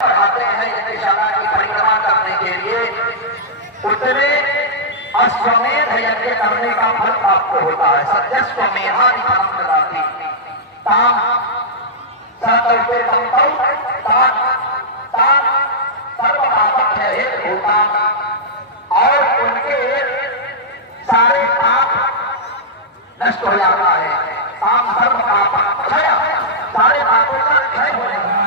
बढ़ाते हैं यज्ञशाला की परिक्रमा करने के लिए, उतने अश्वमेध यज्ञ करने का फल प्राप्त होता है। सत्यस्वमेधानि फलं ददाति ताम सर्वकल्पितं तान सर्वपापक्षय हेतुभूताम्, और उनके सारे पाप नष्ट हो जाता है। ताम सर्वपापक्षय, सारे पापों का क्षय हो जाता है।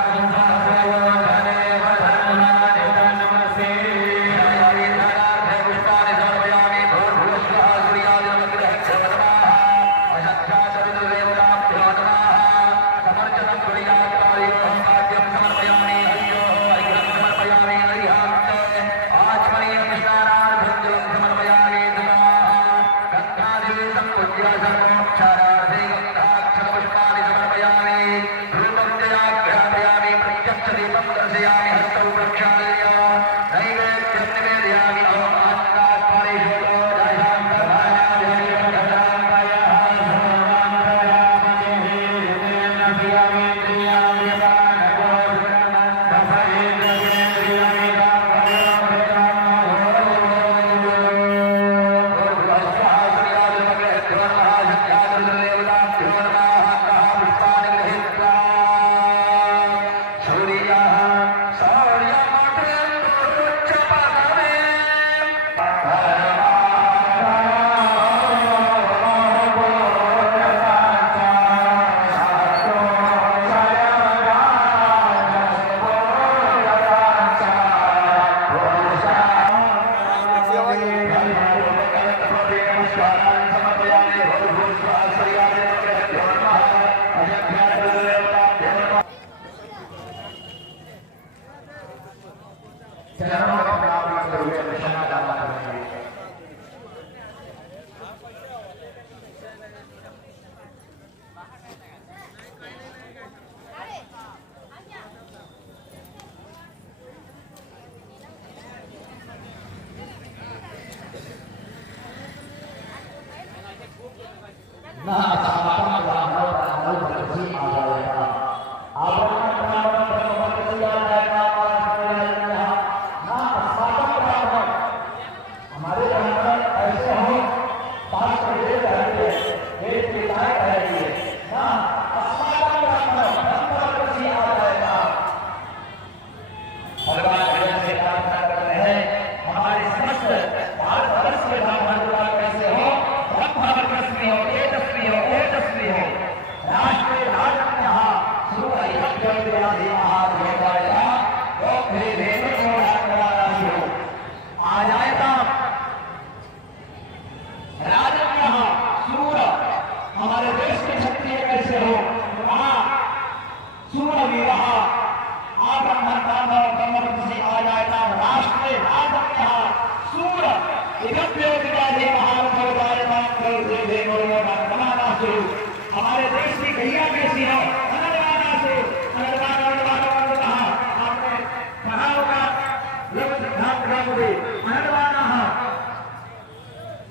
हमारे देश की गैया कैसी है,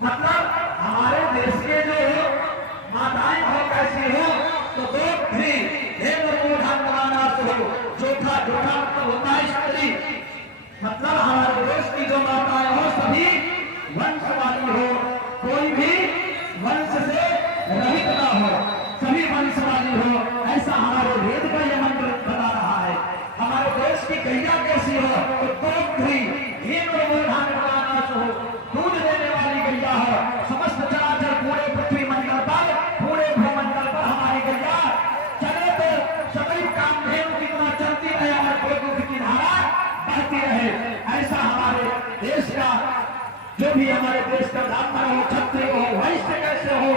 मतलब हमारे देश के जो माताएं हो कैसी हो, तो दो भी चौथा मतलब होता है स्त्री। मतलब हमारे देश की जो माताएं हो सभी वंश वाली हो, कोई भी वंश से रहित ना हो, सभी वंश वाली हो, ऐसा हमारे वेद का यह मंत्र बता रहा है। हमारे देश की गैया कैसी हो, तो दूध देने वाली गैया हो। समस्त चराचर पूरे पृथ्वी मंडल पर, पूरे भूमंडल पर हमारी गैया चले तो सभी कामधेनु की तरह चलती रहे और दूध की धारा बहती रहे। ऐसा हमारे देश का जो भी हमारे देश का ब्राह्मण हो, क्षत्रिय हो, वैश्य कैसे हो,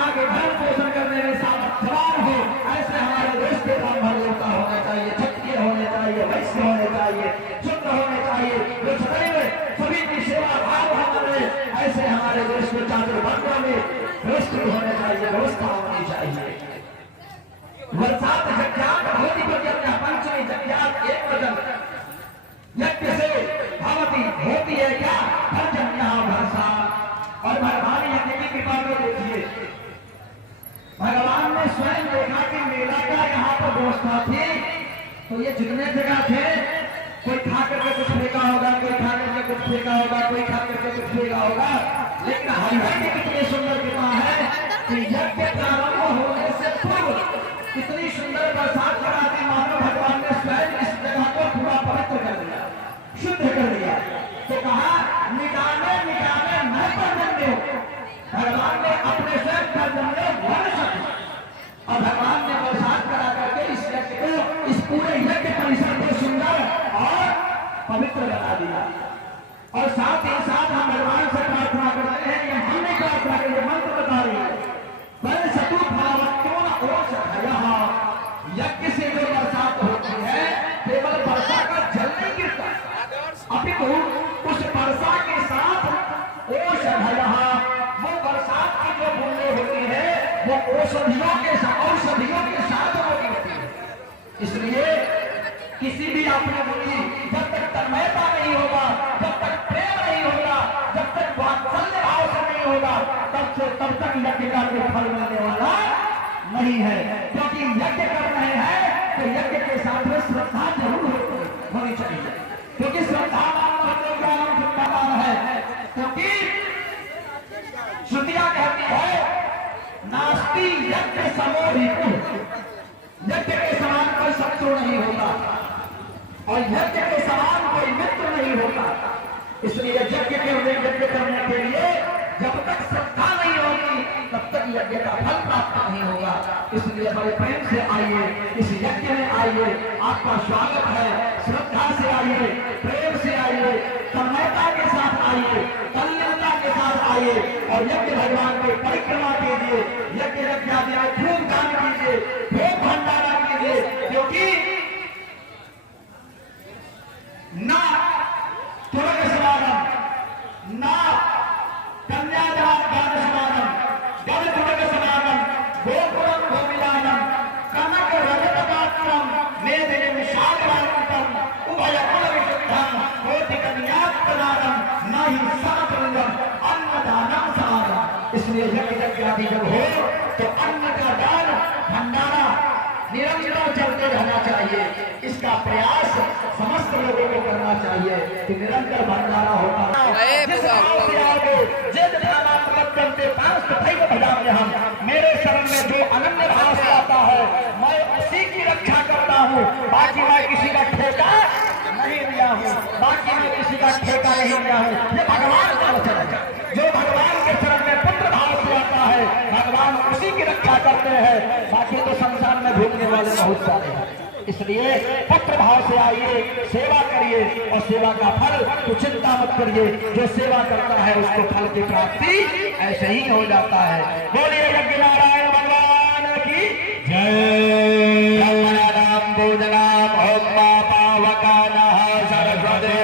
आगे भरण पोषण करने में सामर्थ्यवान हो, ऐसे हमारे देश के ब्राह्मण लोग का होना चाहिए, क्षत्रिय होने चाहिए, वैश्य होने चाहिए, शुद्ध होने चाहिए, जो सदैव सभी की सेवा भाव हमारे ऐसे हमारे देश में चातुर्वर्ग में व्यवस्थित होने चाहिए, व्यवस्था होनी चाहिए। बरसात जज्ञात भवति पर्यन्ता पंचमी जज्ञात एक वचन यज्ञ से भवती होती है क्या पर्जन्या वर्षा। और भगवान यज्ञ की कृपा को देखिए, भगवान ने स्वयं देखा कि मेला का यहाँ पर व्यवस्था थी, तो ये जितने जगह थे कोई खा करके कुछ फेंका होगा, कोई खा करके कुछ फेंका होगा, कोई खा करके कुछ फेंका होगा, लेकिन हरिहर की कितनी सुंदर कृपा है कि यज्ञ प्रारंभ होने से पूर्व कितनी सुंदर बरसात करा दी। मानो भगवान ने स्वयं इस जगह को पूरा पवित्र कर दिया, शुद्ध कर दिया। तो कहा मिटाने मिटाने न पर जन्मे, भगवान ने अपने स्वयं पर जन्मे वन सके, और भगवान ने बरसात करा करके इस यज्ञ को, इस पूरे यज्ञ परिसर को सुंदर और पवित्र बना दिया। और साथ ही साथ हम भगवान से प्रार्थना करते हैं, ये हम नहीं प्रार्थना करेंगे, मंत्र बता रही है, पर सतु भावत्यों न ओष भयः, यज्ञ से जो बरसात होती है केवल वर्षा का जल नहीं गिरता, अपितु उस वर्षा के साथ ओष भयः, वो बरसात की जो बूंदें होती है वो औषधियों के साथ होती है। इसलिए किसी भी अपने मुनि जब तक तन्मयता नहीं होगा, जब तक प्रेम नहीं होगा, जब तक वात्सल्य भाव से नहीं होगा, तब तक यज्ञ का कोई फल मिलने वाला नहीं है। क्योंकि यज्ञ कर रहे हैं तो यज्ञ के साथ में श्रद्धा जरूर होनी चाहिए, क्योंकि श्रद्धा है। क्योंकि श्रुतियां कहती है नास्ति यज्ञ समो रिपुः, यज्ञ के समान कोई शत्रु नहीं होता और यज्ञ के समान कोई मित्र नहीं होता। इसलिए यज्ञ करने के लिए जब तक श्रद्धा नहीं होगी तब तक यज्ञ का फल प्राप्त नहीं होगा। इसलिए बड़े प्रेम से आइए, इस यज्ञ में आइए, आपका स्वागत है। श्रद्धा से आइए, प्रेम से आइए, तन्मयता के साथ आइए, तल्लीनता के साथ आइए और यज्ञ भगवान की परिक्रमा कीजिए, यज्ञ यज्ञादि में खूब दान कीजिए, भोग भंडारा कीजिए। क्योंकि ना तुरंग समागम, ना कन्यादान समागम, गल तुरंग समागम, गोपुरम गोविलानम, कनक रजत पात्रम, मेदिनी विशालवानंतम, उभय कुल विशुद्धम, कोटि कन्यात्मनादम, नहि सातुल्यम, अन्नदानम समागम। इसलिए यज्ञ आदि जब हो तो अन्न का दान भंडारा निरंतर चलते रहना चाहिए। इसका प्रयास समस्त लोगों को करना चाहिए कि निरंतर भंडारा होता हम। मेरे शरण में जो अनन्य भाव से आता है मैं उसी की रक्षा करता हूँ, बाकी मैं किसी का ठेका नहीं लिया हूँ, बाकी मैं किसी का ठेका नहीं लिया हूँ। ये भगवान का वचन है। जो भगवान के शरण में पुत्र भाव से आता है भगवान उसी की रक्षा करते हैं, बाकी तो संसार में घूमने वाले बहुत सारे हैं। इसलिए पुत्र भाव से आइए, सेवा करिए और सेवा का फल तो चिंता मत करिए, जो सेवा करता है उसको फल की प्राप्ति ऐसे ही हो जाता है। बोलिए यज्ञ नारायण भगवान की जय। राम पूजनाम ओम पावकानः सरस्वती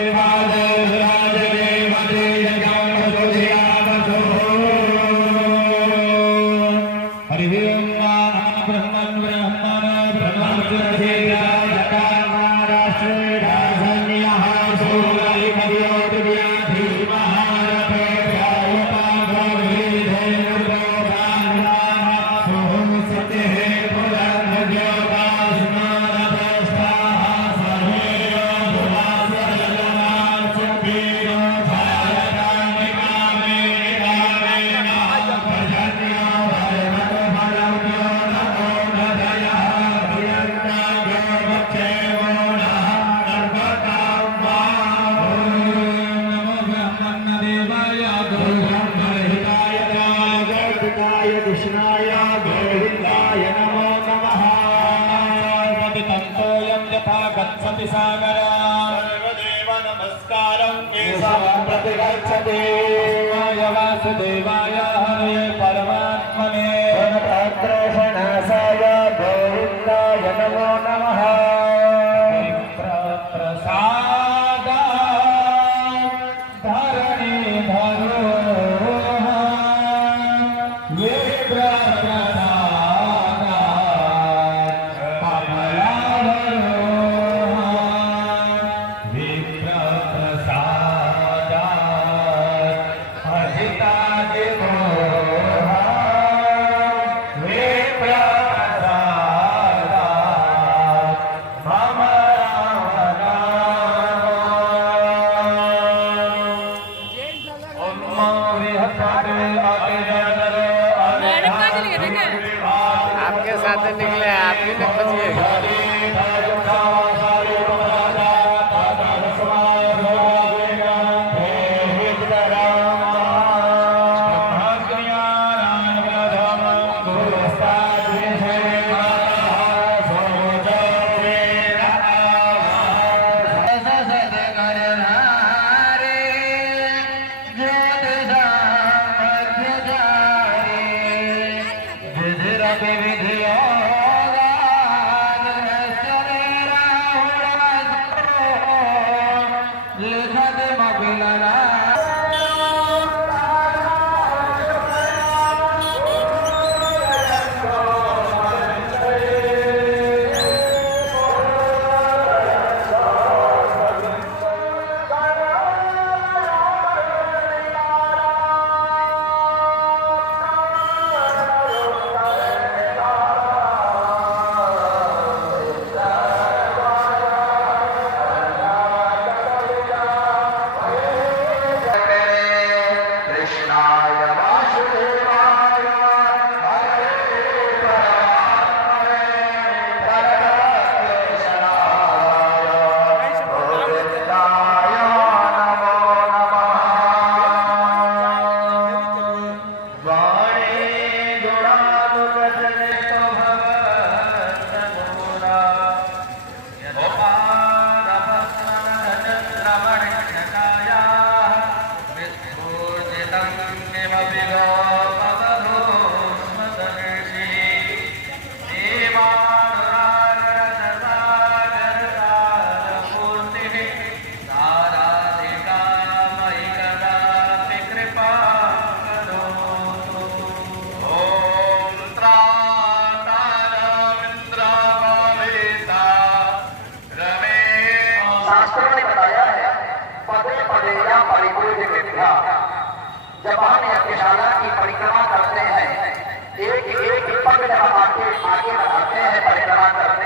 गच्छति सागरा सर्वदेव नमस्कारं केशवं प्रतिगच्छति वासुदेवाय हरे परमात्मने प्रणतोषणासाय गोविन्दाय नमो नमः। प्रसाद धरणीधरो Hare जब हम यज्ञशाला की परिक्रमा करते हैं, एक एक पग जब आगे बढ़ाते हैं परिक्रमा करते हैं,